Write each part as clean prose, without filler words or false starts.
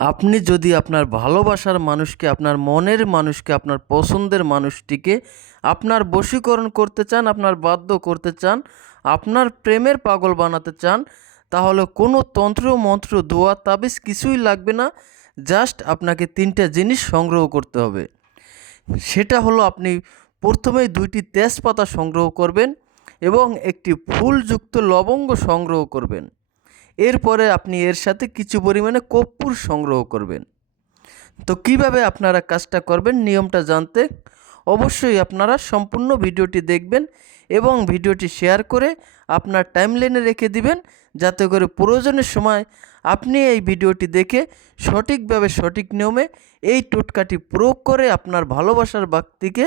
আপনি যদি আপনার ভালোবাসার মানুষকে, আপনার মনের মানুষকে, আপনার পছন্দের মানুষটিকে আপনার বশীকরণ করতে চান, আপনার বাধ্য করতে চান, আপনার প্রেমের পাগল বানাতে চান, তাহলে কোনো তন্ত্র মন্ত্র দোয়া তাবিজ কিছুই লাগবে না। জাস্ট আপনাকে 3টা জিনিস সংগ্রহ করতে হবে। সেটা হলো, আপনি প্রথমেই 2টি তেজপাতা সংগ্রহ করবেন এবং একটি ফুলযুক্ত লবঙ্গ সংগ্রহ করবেন। এরপরে আপনি এর সাথে কিছু পরিমাণে কর্পূর সংগ্রহ করবেন। তো কিভাবে আপনারা কাজটা করবেন, নিয়মটা জানতে অবশ্যই আপনারা সম্পূর্ণ ভিডিওটি দেখবেন এবং ভিডিওটি শেয়ার করে আপনার টাইমলাইনে রেখে দিবেন, যাতে করে প্রয়োজনের সময় আপনি এই ভিডিওটি দেখে সঠিকভাবে সঠিক নিয়মে এই টোটকাটি প্রয়োগ করে আপনার ভালোবাসার ব্যক্তিকে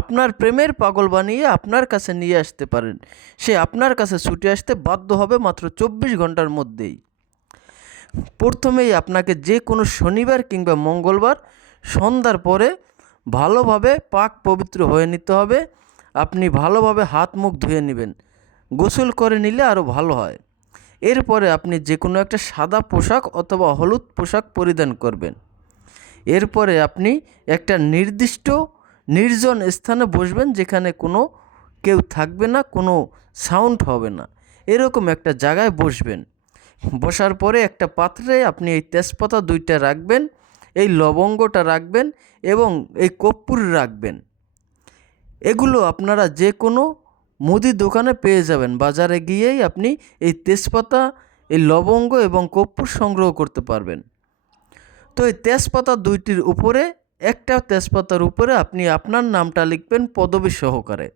আপনার প্রেমের পাগল বানিয়ে আপনার কাছে নিয়ে আসতে পারেন। সে আপনার কাছে ছুটে আসতে বাধ্য হবে মাত্র 24 ঘন্টার মধ্যেই। প্রথমেই আপনাকে যে কোনো শনিবার কিংবা মঙ্গলবার সন্ধ্যার পরে ভালোভাবে পাক পবিত্র হয়ে নিতে হবে। আপনি ভালোভাবে হাত মুখ ধুয়ে নেবেন, গোসল করে নিলে আরও ভালো হয়। এরপরে আপনি যে কোনো একটা সাদা পোশাক অথবা হলুদ পোশাক পরিধান করবেন। এরপরে আপনি একটা নির্দিষ্ট নির্জন স্থানে বসবেন, যেখানে কোনো কেউ থাকবে না, কোনো সাউন্ড হবে না, এরকম একটা জায়গায় বসবেন। বসার পরে একটা পাত্রে আপনি এই তেজপাতা 2টা রাখবেন, এই লবঙ্গটা রাখবেন এবং এই কর্পূর রাখবেন। এগুলো আপনারা যে কোনো মুদি দোকানে পেয়ে যাবেন। বাজারে গিয়েই আপনি এই তেজপাতা, এই লবঙ্গ এবং কর্পূর সংগ্রহ করতে পারবেন। তো এই তেজপাতা 2টির উপরে, একটা তেজপাতার উপরে আপনি আপনার নামটা লিখবেন পদবী সহকারে।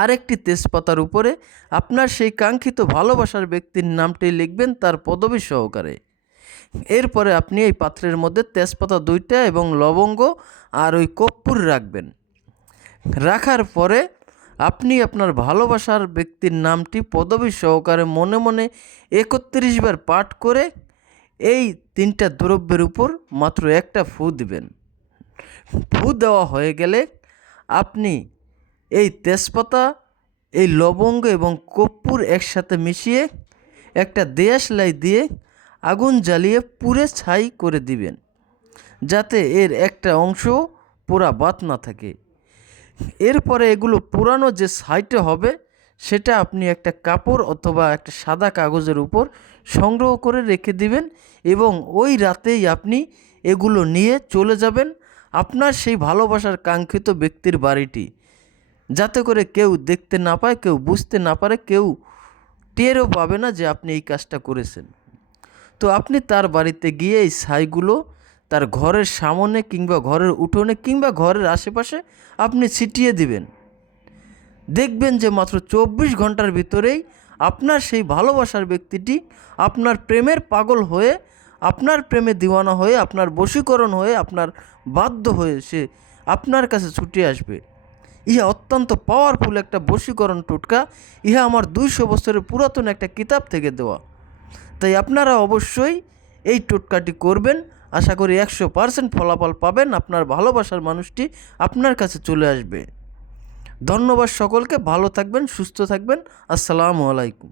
আরেকটি তেজপাতার উপরে আপনার সেই কাঙ্ক্ষিত ভালোবাসার ব্যক্তির নামটি লিখবেন তার পদবী সহকারে। এরপরে আপনি এই পাত্রের মধ্যে তেজপাতা 2টা এবং লবঙ্গ আর ওই কর্পূর রাখবেন। রাখার পরে আপনি আপনার ভালোবাসার ব্যক্তির নামটি পদবী সহকারে মনে মনে 31 বার পাঠ করে এই 3টা দ্রব্যের উপর মাত্র একটা ফু দিবেন। ফু দেওয়া হয়ে গেলে আপনি এই তেজপাতা, এই লবঙ্গ এবং কর্পূর একসাথে মিশিয়ে একটা দেশলাই দিয়ে আগুন জ্বালিয়ে পুড়ে ছাই করে দিবেন, যাতে এর একটা অংশ পোড়া বাদ না থাকে। এরপরে এগুলো পুরানো যে ছাইটা হবে, সেটা আপনি একটা কাপড় অথবা একটা সাদা কাগজের উপর সংগ্রহ করে রেখে দিবেন এবং ওই রাতেই আপনি এগুলো নিয়ে চলে যাবেন আপনার সেই ভালোবাসার কাঙ্ক্ষিত ব্যক্তির বাড়িটি, যাতে করে কেউ দেখতে না পায়, কেউ বুঝতে না পারে, কেউ টেরও পাবে না যে আপনি এই কাজটা করেছেন। তো আপনি তার বাড়িতে গিয়ে এই ছাইগুলো তার ঘরের সামনে কিংবা ঘরের উঠোনে কিংবা ঘরের আশেপাশে আপনি ছিটিয়ে দিবেন। দেখবেন যে মাত্র 24 ঘন্টার ভিতরেই আপনার সেই ভালোবাসার ব্যক্তিটি আপনার প্রেমের পাগল হয়ে, আপনার প্রেমে দিওয়ানা হয়ে, আপনার বশীকরণ হয়ে, আপনার বাধ্য হয়ে সে আপনার কাছে ছুটে আসবে। ইহা অত্যন্ত পাওয়ারফুল একটা বশীকরণ টোটকা। ইহা আমার 200 বছরের পুরাতন একটা কিতাব থেকে দেওয়া। তাই আপনারা অবশ্যই এই টোটকাটি করবেন। আশা করি 100% ফলাফল পাবেন, আপনার ভালোবাসার মানুষটি আপনার কাছে চলে আসবে। ধন্যবাদ সকলকে, ভালো থাকবেন, সুস্থ থাকবেন। আসসালামু আলাইকুম।